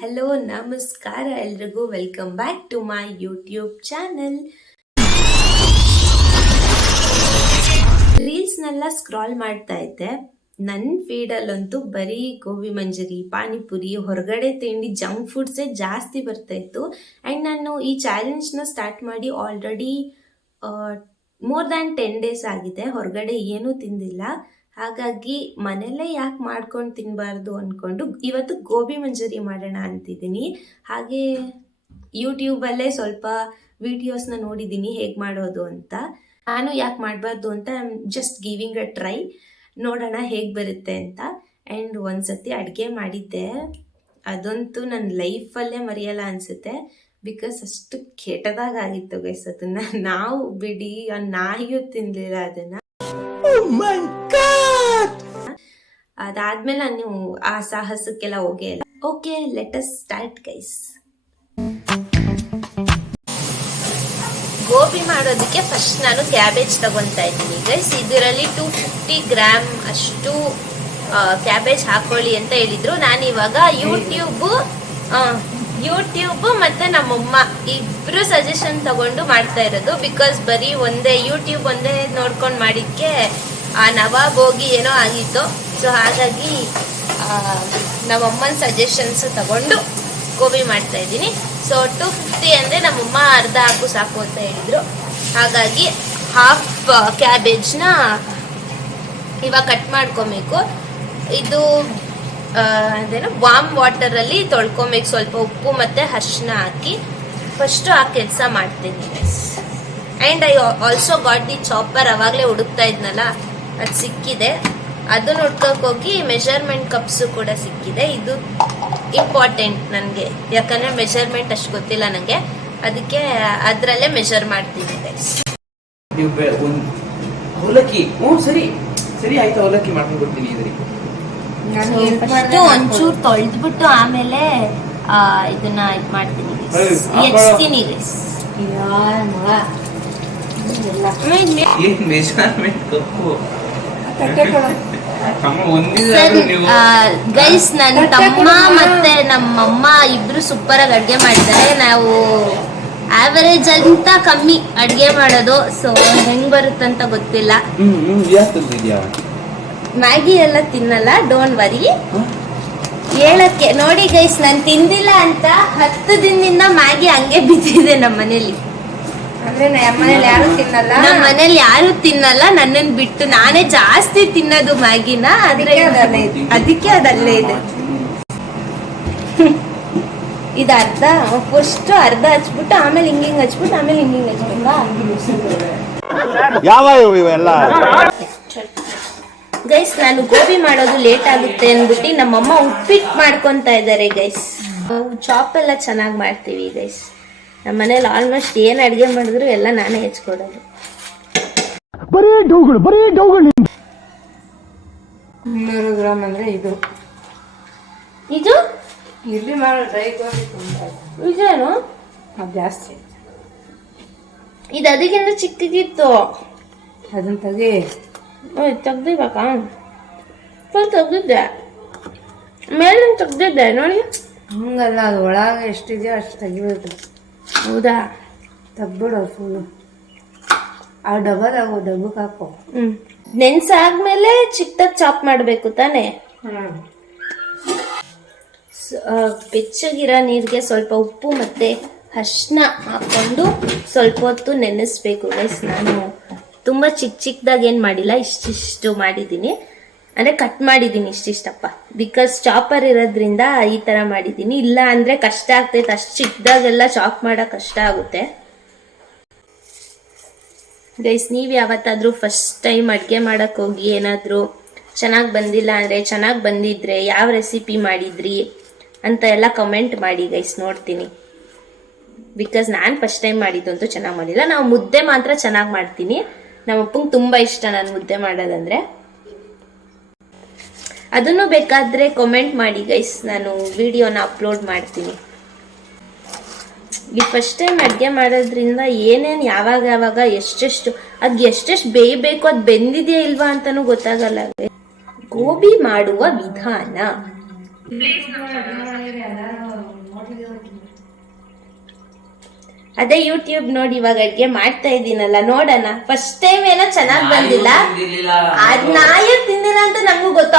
Hello ನಮಸ್ಕಾರ ಎಲ್ರಿಗೂ. Welcome back to my YouTube channel. ರೀಲ್ಸ್ನೆಲ್ಲ ಸ್ಕ್ರಾಲ್ ಮಾಡ್ತಾ ಇದ್ದೆ. ನನ್ನ ಫೀಡಲ್ಲಂತೂ ಬರೀ ಗೋಬಿ ಮಂಚೂರಿ, ಪಾನಿಪುರಿ, ಹೊರಗಡೆ ತಿಂಡಿ, ಜಂಕ್ ಫುಡ್ಸೇ ಜಾಸ್ತಿ ಬರ್ತಾ ಇತ್ತು. ಆ್ಯಂಡ್ ನಾನು ಈ ಚಾಲೆಂಜ್ನ ಸ್ಟಾರ್ಟ್ ಮಾಡಿ ಆಲ್ರೆಡಿ ಮೋರ್ ದ್ಯಾನ್ 10 days ಆಗಿದೆ. ಹೊರಗಡೆ ಏನೂ ತಿಂದಿಲ್ಲ. ಹಾಗಾಗಿ ಮನೆಯಲ್ಲೇ ಯಾಕೆ ಮಾಡ್ಕೊಂಡು ತಿನ್ನಬಾರ್ದು ಅಂದ್ಕೊಂಡು ಇವತ್ತು ಗೋಬಿ ಮಂಚೂರಿ ಮಾಡೋಣ ಅಂತಿದ್ದೀನಿ. ಹಾಗೆ ಯೂಟ್ಯೂಬಲ್ಲೇ ಸ್ವಲ್ಪ ವಿಡಿಯೋಸ್ನ ನೋಡಿದ್ದೀನಿ ಹೇಗೆ ಮಾಡೋದು ಅಂತ. ನಾನು ಯಾಕೆ ಮಾಡಬಾರ್ದು ಅಂತ ಜಸ್ಟ್ ಗಿವಿಂಗ್ ಅ ಟ್ರೈ, ನೋಡೋಣ ಹೇಗೆ ಬರುತ್ತೆ ಅಂತ. ಆ್ಯಂಡ್ ಒಂದ್ಸತಿ ಅಡುಗೆ ಮಾಡಿದ್ದೆ, ಅದಂತೂ ನನ್ನ ಲೈಫಲ್ಲೇ ಮರೆಯಲ್ಲ ಅನಿಸುತ್ತೆ. ಬಿಕಾಸ್ ಅಷ್ಟು ಕೆಟ್ಟದಾಗಿತ್ತು ಗೈಸ್. ಅದನ್ನು ನಾವು ಬಿಡಿ, ಆ ನಾಯಿಯೂ ತಿನ್ನಲಿಲ್ಲ ಅದನ್ನು. ಅದಾದ್ಮೇಲೆ ನಾನು ಆ ಸಾಹಸಕ್ಕೆಲ್ಲ ಹೋಗೇ ಇಲ್ಲ. Okay, let us start guys. Gobi ಮಾಡೋದಕ್ಕೆ ಫಸ್ಟ್ ನಾನು ಕ್ಯಾಬೇಜ್ ತಗೊತಾ ಇದ್ದೀನಿ ಗೈಸ್. ಇದರಲ್ಲಿ 250 ಗ್ರಾಮ್ ಅಷ್ಟು ಕ್ಯಾಬೇಜ್ ಹಾಕೊಳ್ಳಿ ಅಂತ ಹೇಳಿದ್ರು. ನಾನು ಇವಾಗ ಯೂಟ್ಯೂಬ್ ಮತ್ತೆ ನಮ್ಮಮ್ಮ ಇಬ್ರು ಸಜೆಷನ್ ತಗೊಂಡು ಮಾಡ್ತಾ ಇರೋದು. ಬಿಕಾಸ್ ಬರೀ ಯೂಟ್ಯೂಬ್ ಒಂದೇ ನೋಡ್ಕೊಂಡು ಮಾಡಿದ್ಕೆ ಆ ನವಾಬ್ ಹೋಗಿ ಏನೋ ಆಗಿತ್ತು. ಸೊ ಹಾಗಾಗಿ ನಮ್ಮಮ್ಮನ ಸಜೆಷನ್ಸ್ ತಗೊಂಡು ಗೋಬಿ ಮಾಡ್ತಾ ಇದ್ದೀನಿ. ಸೊ 250 ಅಂದರೆ ನಮ್ಮಮ್ಮ ಅರ್ಧ ಹಾಕು ಸಾಕು ಅಂತ ಹೇಳಿದರು. ಹಾಗಾಗಿ ಹಾಫ್ ಕ್ಯಾಬೇಜ್ನ ಇವಾಗ ಕಟ್ ಮಾಡ್ಕೊಬೇಕು. ಇದು ಅದೇನೋ ವಾಮ್ ವಾಟರಲ್ಲಿ ತೊಳ್ಕೊಬೇಕು. ಸ್ವಲ್ಪ ಉಪ್ಪು ಮತ್ತು ಅರಿಶಿನ ಹಾಕಿ ಫಸ್ಟು ಆ ಕೆಲಸ ಮಾಡ್ತೀನಿ guys. And I also got the chopper. ಅವಾಗಲೇ ಹುಡುಕ್ತಾ ಇದ್ನಲ್ಲ, ಅದು ಸಿಕ್ಕಿದೆ. ಅದನ್ನು ಹುಡ್ಕೋಕೆ ಹೋಗಿ ಮೆಷರ್ಮೆಂಟ್ ಕಪ್ಸು ಕೂಡ ಸಿಕ್ಕಿದೆ. ಇದು ಇಂಪಾರ್ಟೆಂಟ್ ನನಗೆ, ಯಾಕಂದರೆ ಮೆಷರ್ಮೆಂಟ್ ಅಷ್ಟು ಗೊತ್ತಿಲ್ಲ ನನಗೆ. ಅದಕ್ಕೆ ಅದರಲ್ಲೇ ಮೆಷರ್ ಮಾಡ್ತೀನಿ ಗೈಸ್. ಅವಲಕ್ಕಿ ಸರಿ ಆಯ್ತು, ಅವಲಕ್ಕಿ ಮಾಡ್ಕೊಂಡು ಬರ್ತೀನಿ. ಫಸ್ಟು ಒಂಚೂರು ತೊಳೆದ್ಬಿಟ್ಟು ಆಮೇಲೆ ಇದನ್ನ ಇದು ಮಾಡ್ತೀನಿ, ಎಚ್ತೀನಿ ಗೈಸ್. ಗೈಸ್, ನನ್ನ ತಮ್ಮ ಮತ್ತೆ ನಮ್ಮಮ್ಮ ಇಬ್ರು ಸೂಪರ್ ಆಗಿ ಅಡ್ಗೆ ಮಾಡ್ತಾರೆ. ನಾವು ಆವರೇಜ್ ಅಂತ ಕಮ್ಮಿ ಅಡ್ಗೆ ಮಾಡೋದು. ಸೊ ಹೆಂಗ್ ಬರುತ್ತಂತ ಗೊತ್ತಿಲ್ಲ. ಮ್ಯಾಗಿ ಎಲ್ಲ ತಿನ್ನಲ್ಲ, ಡೋಂಟ್ ವರಿ. ಹೇಳಕ್ಕೆ ನೋಡಿ ಗೈಸ್, ನಾನು ತಿಂದಿಲ್ಲ ಅಂತ 10 ದಿನದಿಂದ ಮ್ಯಾಗಿ ಹಂಗೆ ಬಿದ್ದಿದೆ ನಮ್ಮ ಮನೇಲಿ. ನಮ್ಮ ಮನೇಲಿ ಯಾರು ತಿನ್ನಲ್ಲ, ನನ್ನನ್ನು ಬಿಟ್ಟು. ನಾನೇ ಜಾಸ್ತಿ ತಿನ್ನೋದು ಮ್ಯಾಗಿನ, ಅದಕ್ಕೆ ಅದಲ್ಲೇ ಇದೆ. ಇದು ಫಸ್ಟ್ ಅರ್ಧ ಹಚ್ಬಿಟ್ಟು ಆಮೇಲೆ ಹಿಂಗಿಂಗ್ ಹಚ್ಬಿಟ್ಟು ಆಮೇಲೆ ಹಿಂಗಿಂಗ್ ಹಚ್ಬೇಕಾ? ಗೈಸ್, ನಾನು ಗೋಬಿ ಮಾಡೋದು ಲೇಟ್ ಆಗುತ್ತೆ ಅಂದ್ಬಿಟ್ಟು ನಮ್ಮಮ್ಮ ಉಪ್ಪಿಟ್ಟು ಮಾಡ್ಕೊತಾ ಇದ್ದಾರೆ ಗೈಸ್. ಚಾಪ್ ಎಲ್ಲ ಚೆನ್ನಾಗಿ ಮಾಡ್ತೀವಿ ಗೈಸ್. ನಮ್ಮ ಮನೇಲಿ ಆಲ್ಮೋಸ್ಟ್ ಏನು ಅಡುಗೆ ಮಾಡಿದ್ರು ಎಲ್ಲ ನಾನೇ ಹೆಚ್ಕೊಡೋದು. 300 ಗ್ರಾಮ್ ಅಂದ್ರೆ ಇದು ಇಲ್ಲಿ ಮಾಡೋ ಡ್ರೈ ಗೋಬಿ ಇದೇನು ಅದು ಜಾಸ್ತಿ. ಇದು ಅದಕ್ಕಿಂತ ಚಿಕ್ಕದಿತ್ತು. ಅದನ್ನ ತೆಗ್ದಿಬೇಕಾ? ಫುಲ್ ತೆಗ್ದಿದ್ದೆ, ಮೇಲೆ ತೆಗ್ದಿದ್ದೆ ನೋಡಿ. ಹಂಗಲ್ಲ, ಅದು ಒಳಗೆ ಎಷ್ಟಿದೆಯೋ ಅಷ್ಟು ತೆಗಿಬೇಕು. ಹೌದಾ? ತೆಗ್ಬಿಡು ಫುಲ್ಲು. ಆ ಡಬ್ಬಕ್ಕೆ ಹಾಕೋ. ನೆನ್ಸಾದ್ಮೇಲೆ ಚಿಕ್ಕದಾಗಿ ಚಾಪ್ ಮಾಡಬೇಕು ತಾನೇ? ಬೆಚ್ಚಗಿರೋ ನೀರಿಗೆ ಸ್ವಲ್ಪ ಉಪ್ಪು ಮತ್ತು ಅರಿಶಿನ ಹಾಕ್ಕೊಂಡು ಸ್ವಲ್ಪ ಹೊತ್ತು ನೆನೆಸ್ಬೇಕು ಗೈಸ್. ನಾನು ತುಂಬ ಚಿಕ್ಕದಾಗಿ ಏನು ಮಾಡಿಲ್ಲ, ಇಷ್ಟಿಷ್ಟು ಮಾಡಿದ್ದೀನಿ. ಅಂದರೆ ಕಟ್ ಮಾಡಿದ್ದೀನಿ ಇಷ್ಟಿಷ್ಟಪ್ಪ. ಬಿಕಾಸ್ ಚಾಪರ್ ಇರೋದ್ರಿಂದ ಈ ಥರ ಮಾಡಿದ್ದೀನಿ. ಇಲ್ಲ ಅಂದರೆ ಕಷ್ಟ ಆಗ್ತೈತೆ, ಅಷ್ಟು ಚಿಕ್ಕದಾಗೆಲ್ಲ ಚಾಪ್ ಮಾಡೋಕೆ ಕಷ್ಟ ಆಗುತ್ತೆ ಗೈಸ್. ನೀವು ಯಾವತ್ತಾದರೂ ಫಸ್ಟ್ ಟೈಮ್ ಅಡುಗೆ ಮಾಡೋಕ್ಕೆ ಹೋಗಿ ಏನಾದರೂ ಚೆನ್ನಾಗಿ ಬಂದಿಲ್ಲ ಅಂದರೆ, ಚೆನ್ನಾಗಿ ಬಂದಿದ್ರೆ ಯಾವ ರೆಸಿಪಿ ಮಾಡಿದ್ರಿ ಅಂತ ಎಲ್ಲ ಕಮೆಂಟ್ ಮಾಡಿ ಗೈಸ್, ನೋಡ್ತೀನಿ. ಬಿಕಾಸ್ ನಾನು ಫಸ್ಟ್ ಟೈಮ್ ಮಾಡಿದ್ದು ಅಂತೂ ಚೆನ್ನಾಗಿ ಮಾಡಿಲ್ಲ. ನಾವು ಮುದ್ದೆ ಮಾತ್ರ ಚೆನ್ನಾಗಿ ಮಾಡ್ತೀನಿ. ನಮ್ಮ ಅಪ್ಪಂಗೆ ತುಂಬ ಇಷ್ಟ ನಾನು ಮುದ್ದೆ ಮಾಡೋದಂದರೆ. ಅದನ್ನು ಬೇಕಾದರೆ ಕಮೆಂಟ್ ಮಾಡಿ ಗೈಸ್, ನಾನು ವಿಡಿಯೋನ ಅಪ್ಲೋಡ್ ಮಾಡ್ತೀನಿ. ಈ ಫಸ್ಟ್ ಟೈಮ್ ಅಡುಗೆ ಮಾಡೋದ್ರಿಂದ ಏನೇನು ಯಾವಾಗ ಎಷ್ಟೆಷ್ಟು ಬೇಯಬೇಕು, ಅದು ಬೆಂದಿದೆಯಾ ಇಲ್ವಾ ಅಂತಲೂ ಗೊತ್ತಾಗಲ್ಲ. ಗೋಬಿ ಮಾಡುವ ವಿಧಾನ ಅದೇ ಯೂಟ್ಯೂಬ್ ನೋಡಿ ಇವಾಗ ಅಡ್ಗೆ ಮಾಡ್ತಾ ಇದ್ದೀನಲ್ಲ, ನೋಡೋಣ. ಫಸ್ಟ್ ಟೈಮ್ ಏನೋ ಚೆನ್ನಾಗ್ ಬಂದಿಲ್ಲ, ಅದ್ ನಾಯೇ ತಿಂದಿಲ್ಲ ಅಂತ ನಂಗೂ ಗೊತ್ತು.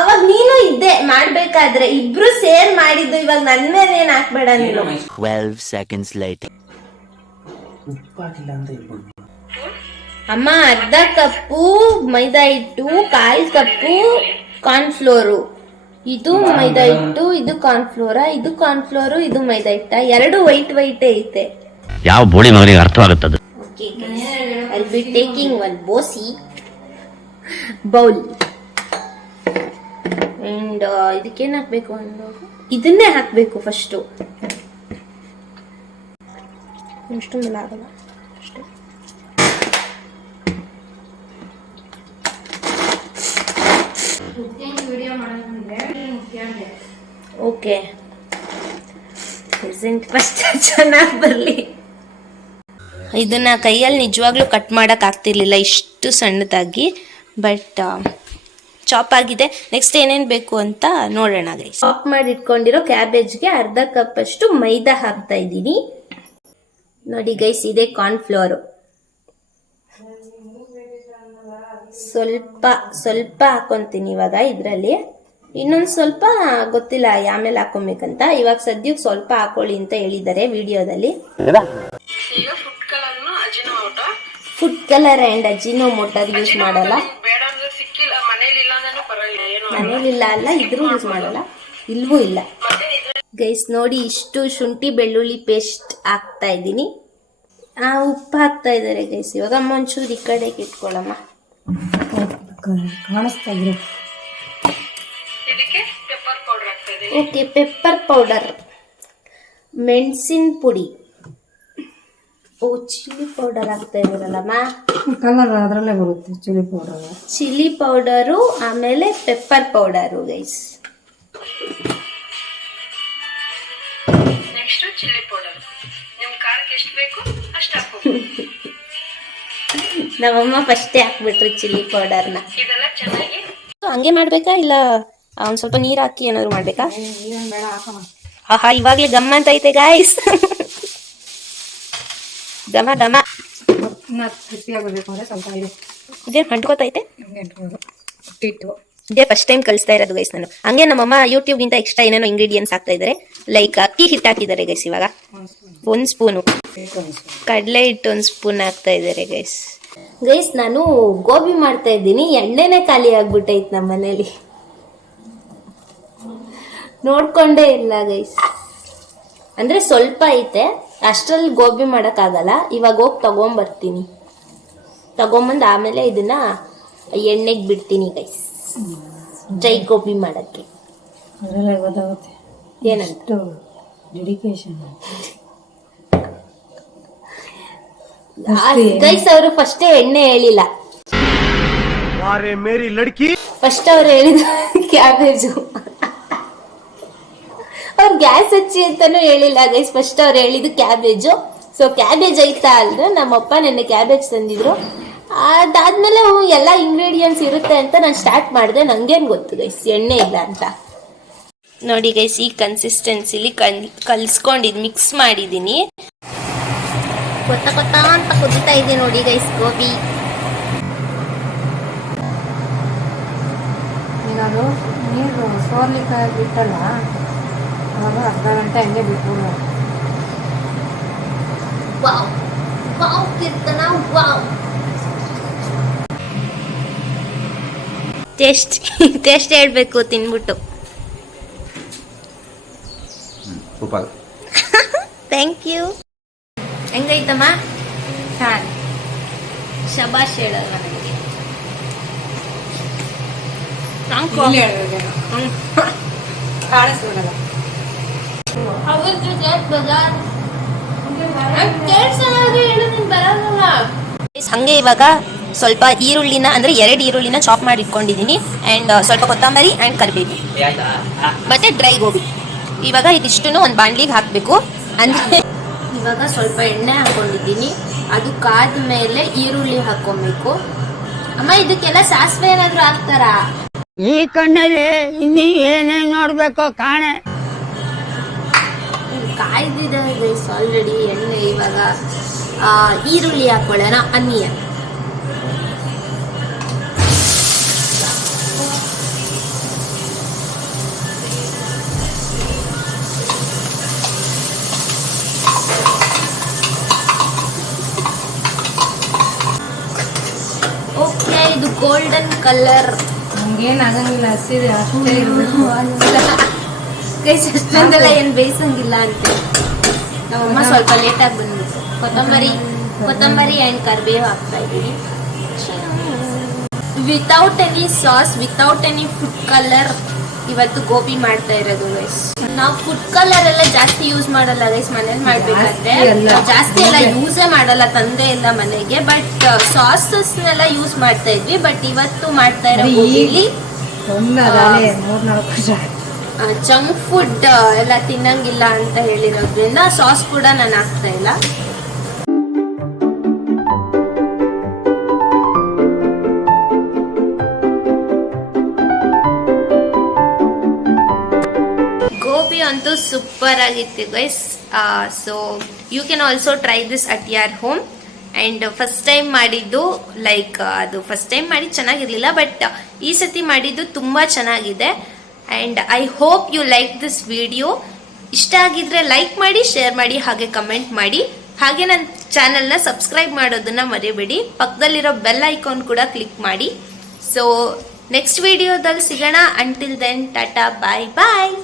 ಅವಾಗ ನೀನು ಇದ್ದೆ ಮಾಡ್ಬೇಕಾದ್ರೆ, ಇಬ್ರು ಸೇರ್ ಮಾಡಿದ್ದು. ಇವಾಗ ನನ್ ಮೇಲೆ ಏನ್ ಹಾಕ್ಬೇಡ ನೀನು. 12 seconds later. ಉಪ್ಪಾಗಿಲ್ಲ ಅಂತ ಹೇಳ್ಬೋದು. ಅಮ್ಮ, ಅರ್ಧ ಕಪ್ಪು ಮೈದಾ ಹಿಟ್ಟು, 1/4 ಕಪ್ಪು ಕಾರ್ನ್ಫ್ಲೋರು. ಇದು ಮೈದಾ ಹಿಟ್ಟು, ಇದು ಕಾರ್ನ್ಫ್ಲೋರಾ? ಇದು ಕಾರ್ನ್ಫ್ಲೋರು, ಇದು ಮೈದಾ ಹಿಟ್ಟ. ಎರಡು ವೈಟ್ ಐತೆ. ಯಾವ ಬೋಳಿ ಮಗನಿಗೆ ಅರ್ಥವಾಗುತ್ತದೆ? Okay, guys. I'll be taking one bossy bowl. And ಇದಕ್ಕೇನು ಹಾಕ್ಬೇಕು ಅನ್ನೋದು, ಇದನ್ನೇ ಹಾಕ್ಬೇಕು ಫಸ್ಟು. ಇಷ್ಟು ಮೇಲೆ ಆಗಲ್ಲ ಅಷ್ಟೇ. ಓಕೆ, ಪ್ರೆಸೆಂಟ್ ಫಸ್ಟ್ ಚೆನ್ನಾಗಿ ಬರಲಿ. ಇದನ್ನ ಕೈಯಲ್ಲಿ ನಿಜವಾಗ್ಲೂ ಕಟ್ ಮಾಡಕ್ ಆಗ್ತಿರ್ಲಿಲ್ಲ, ಇಷ್ಟು ಸಣ್ಣದಾಗಿ. ಬಟ್ ಚಾಪ್ ಆಗಿದೆ. ನೆಕ್ಸ್ಟ್ ಏನೇನು ಬೇಕು ಅಂತ ನೋಡೋಣ ಗೈಸ್. ಚಾಪ್ ಮಾಡಿ ಇಟ್ಕೊಂಡಿರೋ ಕ್ಯಾಬೇಜ್ಗೆ ಅರ್ಧ ಕಪ್ ಅಷ್ಟು ಮೈದಾ ಹಾಕ್ತಾ ಇದ್ದೀನಿ. ನೋಡಿ ಗೈಸ್, ಇದೆ ಕಾರ್ನ್ಫ್ಲೋರು. ಸ್ವಲ್ಪ ಹಾಕೊಂತೀನಿ ಇವಾಗ ಇದರಲ್ಲಿ. ಇನ್ನೊಂದು ಸ್ವಲ್ಪ ಗೊತ್ತಿಲ್ಲ ಆಮೇಲೆ ಹಾಕೊಬೇಕಂತ. ಇವಾಗ ಸದ್ಯಕ್ಕೆ ಸ್ವಲ್ಪ ಹಾಕೊಳ್ಳಿ ಅಂತ ಹೇಳಿದ್ದಾರೆ ವಿಡಿಯೋದಲ್ಲಿ. ಫುಡ್ ಕಲರ್ ಅಂಡ್ ಅಜಿನೋಮೋಟರ್ ಯೂಸ್ ಮಾಡಲ್ಲ. ಮನೇಲಿಲ್ಲ ಅಲ್ಲ, ಇದ್ರೂ ಯೂಸ್ ಮಾಡಲ್ಲ, ಇಲ್ವೂ ಇಲ್ಲ ಗೈಸ್. ನೋಡಿ, ಇಷ್ಟು ಶುಂಠಿ ಬೆಳ್ಳುಳ್ಳಿ ಪೇಸ್ಟ್ ಹಾಕ್ತಾ ಇದ್ದೀನಿ. ಉಪ್ಪು ಹಾಕ್ತಾ ಇದ್ದಾರೆ ಗೈಸ್. ಇವಾಗ ಅಮ್ಮ ಒಂಚೂರು ಈ ಕಡೆಗೆ ಇಟ್ಕೊಳ್ಳಮ್ಮ. ಕಾಣಿಸ್ತಾ ಇದ್ರೆ ಓಕೆ, ಪೆಪ್ಪರ್ ಪೌಡರ್, ಮೆಣಸಿನ ಪುಡಿ, ಚಿಲ್ಲಿ ಪೌಡರ್ ಹಾಕ್ತಾ ಇದ್ದೀರಲ್ಲಮ್ಮ. ಕಲರ್ ಅದರಲ್ಲೇ ಬರುತ್ತೆ, ಚಿಲ್ಲಿ ಪೌಡರ್. ಚಿಲ್ಲಿ ಪೌಡರು, ಆಮೇಲೆ ಪೆಪ್ಪರ್ ಪೌಡರು ಗೈಸ್. ನಮ್ಮಮ್ಮ ಫಸ್ಟೇ ಹಾಕ್ಬಿಟ್ರು ಚಿಲ್ಲಿ ಪೌಡರ್ನ. ಹಂಗೆ ಮಾಡ್ಬೇಕಾ ಇಲ್ಲ ಒಂದ್ ಸ್ವಲ್ಪ ನೀರ್ ಹಾಕಿ ಏನಾದ್ರು ಮಾಡ್ಬೇಕಾ? ಆಹಾ, ಇವಾಗ್ಲೇ ಗಮ್ಮ ಅಂತ ಐತೆ ಗಾಯ್ಸ್. ಗಮ ಗಮ. ಇದೇ ಅಂಟ್ಕೋತೈತೆ. ಇದೇ ಫಸ್ಟ್ ಟೈಮ್ ಕಲಿಸ್ತಾ ಇರೋದು ಗೈಸ್ ನಾನು. ಹಂಗೆ ನಮ್ಮಮ್ಮ ಯೂಟ್ಯೂಬ್ ಗಿಂತ ಎಕ್ಸ್ಟ್ರಾ ಏನೇನೋ ಇಂಗ್ರೀಡಿಯೆಂಟ್ಸ್ ಹಾಕ್ತಾ ಇದ್ದಾರೆ. ಲೈಕ್ ಅಕ್ಕಿ ಹಿಟ್ಟು ಹಾಕಿದ್ದಾರೆ ಗೈಸ್. ಇವಾಗ 1 ಸ್ಪೂನು, ಕಡಲೆ ಹಿಟ್ಟು 1 ಸ್ಪೂನ್ ಹಾಕ್ತಾ ಇದ್ದಾರೆ ಗೈಸ್. ಗೈಸ್, ನಾನು ಗೋಬಿ ಮಾಡ್ತಾ ಇದ್ದೀನಿ. ಎಣ್ಣೆನೇ ಖಾಲಿ ಆಗ್ಬಿಟ್ಟೈತೆ ನಮ್ಮ ಮನೇಲಿ, ನೋಡ್ಕೊಂಡೇ ಇಲ್ಲ ಗೈಸ್. ಅಂದ್ರೆ ಸ್ವಲ್ಪ ಐತೆ, ಅಷ್ಟ್ರಲ್ಲಿ ಗೋಬಿ ಮಾಡೋಕ್ಕಾಗಲ್ಲ. ಇವಾಗ ಹೋಗಿ ತಗೊಂಬರ್ತೀನಿ. ತಗೊಂಬಂದು ಆಮೇಲೆ ಇದನ್ನ ಎಣ್ಣೆಗೆ ಬಿಡ್ತೀನಿ ಗೈಸ್, ಡ್ರೈ ಗೋಬಿ ಮಾಡೋಕ್ಕೆ. ಅದರಲ್ಲೇ ಗೊತ್ತಾಗುತ್ತೆ ಏನಂತ ಡೆಡಿಕೇಶನ್ ಗೈಸ್. ಅವರು ಫಸ್ಟೇ ಎಣ್ಣೆ ಹೇಳಿಲ್ಲ, ಫಸ್ಟ್ ಅವ್ರು ಹೇಳಿದ ಕ್ಯಾಬೇಜು. ಅವ್ರು ಗ್ಯಾಸ್ ಹಚ್ಚಿ ಅಂತಾನು ಹೇಳಿಲ್ಲ ಗೈಸ್. ಫಸ್ಟ್ ಅವ್ರು ಹೇಳಿದ್ದು ಕ್ಯಾಬೇಜು. ಸೊ ಕ್ಯಾಬೇಜ್ ಐತಾ ಅಲ್ದ್ರೆ ನಮ್ಮಪ್ಪ ನೆನ್ನೆ ಕ್ಯಾಬೇಜ್ ತಂದಿದ್ರು. ಅದಾದ್ಮೇಲೆ ಎಲ್ಲ ಇಂಗ್ರೀಡಿಯೆಂಟ್ಸ್ ಇರುತ್ತೆ ಅಂತ ನಾನು ಸ್ಟಾರ್ಟ್ ಮಾಡಿದೆ. ನಂಗೇನು ಗೊತ್ತು ಗೈಸ್ ಎಣ್ಣೆ ಇಲ್ಲ ಅಂತ. ನೋಡಿ ಗೈಸ್, ಈ ಕನ್ಸಿಸ್ಟೆನ್ಸಿಲಿ ಕಲ್ಸ್ಕೊಂಡಿದ್ದು ಮಿಕ್ಸ್ ಮಾಡಿದ್ದೀನಿ. ಕೊತ್ತ ಅಂತ ಕುದಿತಾ ಇದೆ ನೋಡಿ ಗೈಸ್ ಗೋಬಿ. ಅದು ನೀರು ಸೋರ್ಲಿಕ್ಕೆ ಬಿಟ್ಟಲ್ಲ, ಅವಾಗ ಅರ್ಧ ಗಂಟೆ ಹಂಗೆ ಬಿಟ್ಬಿಡು. Wow wow Keerthana, wow. Taste ಹೇಳ್ಬೇಕು ತಿನ್ಬಿಟ್ಟು. Thank you. ಹೆಂಗೈತಮ್ಮ? ಶಬಾಷ್ ಹೇಳಲ್ಲ ನನಗೆ. ಹಂಗೆ ಇವಾಗ ಸ್ವಲ್ಪ ಈರುಳ್ಳಿನ, ಅಂದ್ರೆ 2 ಈರುಳ್ಳಿನ ಚಾಪ್ ಮಾಡಿ ಇಟ್ಕೊಂಡಿದ್ದೀನಿ. ಅಂಡ್ ಸ್ವಲ್ಪ ಕೊತ್ತಂಬರಿ ಅಂಡ್ ಕರಿಬೇವು ಮತ್ತೆ ಡ್ರೈ ಗೋಬಿ. ಇವಾಗ ಇದಿಷ್ಟು ಒಂದು ಬಾಣಲಿಗೆ ಹಾಕಬೇಕು. ಅಂದ್ರೆ ಇವಾಗ ಸ್ವಲ್ಪ ಎಣ್ಣೆ ಹಾಕೊಂಡಿದ್ದೀನಿ. ಅದು ಕಾದ ಮೇಲೆ ಈರುಳ್ಳಿ ಹಾಕೊಬೇಕು. ಅಮ್ಮ, ಇದಕ್ಕೆಲ್ಲ ಸಾಸಿವೆ ಏನಾದ್ರು ಹಾಕ್ತಾರಾ? ಈ ಕಣ್ಣಲ್ಲಿ ಇನ್ನೀ ಏನೇನ್ ನೋಡ್ಬೇಕೋ ಕಾಣೆ. ಕಾಯ್ದಿದೆ ಗೈಸ್ ಆಲ್ರೆಡಿ ಎಣ್ಣೆ. ಇವಾಗ ಈರುಳ್ಳಿ ಹಾಕೊಳ್ಳೋಣ, ಅನಿಯನ್. ಓಕೆ, ಇದು ಗೋಲ್ಡನ್ ಕಲರ್. ಹಂಗೇನು ಆಗಂಗಿಲ್ಲ, ಹಸಿದೆ ಅಷ್ಟೇ ಇರಬೇಕು. ಗೈಸ್ ಅಷ್ಟೊಂದೆಲ್ಲ ಏನು ಬೇಯಿಸಂಗಿಲ್ಲ ಅಂತೆ. ನಮ್ಮಮ್ಮ ಸ್ವಲ್ಪ ಲೇಟಾಗಿ ಬಂದ್ಬಿಟ್ಟು ಕೊತ್ತಂಬರಿ ಆ್ಯಂಡ್ ಕರಿಬೇವು ಹಾಕ್ತಾ ಇದ್ದೀವಿ. Without any sauce, without any food colour ಇವತ್ತು ಗೋಬಿ ಮಾಡ್ತಾ ಇರೋದು ಗೈಸ್. ನಾವು ಫುಡ್ ಕಲರ್ ಎಲ್ಲ ಜಾಸ್ತಿ ಯೂಸ್ ಮಾಡಲ್ಲ ಗೈಸ್, ಮನೇಲಿ ಮಾಡ್ಬೇಕಾದ್ರೆ ಜಾಸ್ತಿ ಎಲ್ಲ ಯೂಸೇ ಮಾಡಲ್ಲ, ತಂದೆ ಎಲ್ಲ ಮನೆಗೆ. ಬಟ್ ಸಾಸಸ್ನೆಲ್ಲ ಯೂಸ್ ಮಾಡ್ತಾ ಇದ್ವಿ. ಬಟ್ ಇವತ್ತು ಮಾಡ್ತಾ ಇರೋ ಗೋಬಿಲಿ ಜಂಕ್ ಫುಡ್ ಎಲ್ಲ ತಿನ್ನಂಗಿಲ್ಲ ಅಂತ ಹೇಳಿರೋದ್ರಿಂದ ಸಾಸ್ ಕೂಡ ನಾನು ಹಾಕ್ತಾ ಇಲ್ಲ. ಗೋಬಿ ಅಂತೂ ಸೂಪರ್ ಆಗಿತ್ತು guys. So you can also try this at your home. And first time ಮಾಡಿದ್ದು ಅದು ಫಸ್ಟ್ ಟೈಮ್ ಮಾಡಿ ಚೆನ್ನಾಗಿರ್ಲಿಲ್ಲ, ಬಟ್ ಈ ಸತಿ ಮಾಡಿದ್ದು ತುಂಬ ಚೆನ್ನಾಗಿದೆ. And I hope you like this video. ಇಷ್ಟ ಆಗಿದ್ರೆ ಲೈಕ್ ಮಾಡಿ, ಶೇರ್ ಮಾಡಿ, ಹಾಗೆ ಕಮೆಂಟ್ ಮಾಡಿ. ಹಾಗೆ ನನ್ನ ಚಾನಲ್ನ ಸಬ್ಸ್ಕ್ರೈಬ್ ಮಾಡೋದನ್ನ ಮರಿಬೇಡಿ. ಪಕ್ಕದಲ್ಲಿರೋ ಬೆಲ್ ಐಕಾನ್ ಕೂಡ ಕ್ಲಿಕ್ ಮಾಡಿ. ಸೊ ನೆಕ್ಸ್ಟ್ ವಿಡಿಯೋದಲ್ಲಿ ಸಿಗೋಣ. ಅಂಟಿಲ್ ದೆನ್ ಟಾಟಾ, ಬಾಯ್ ಬಾಯ್.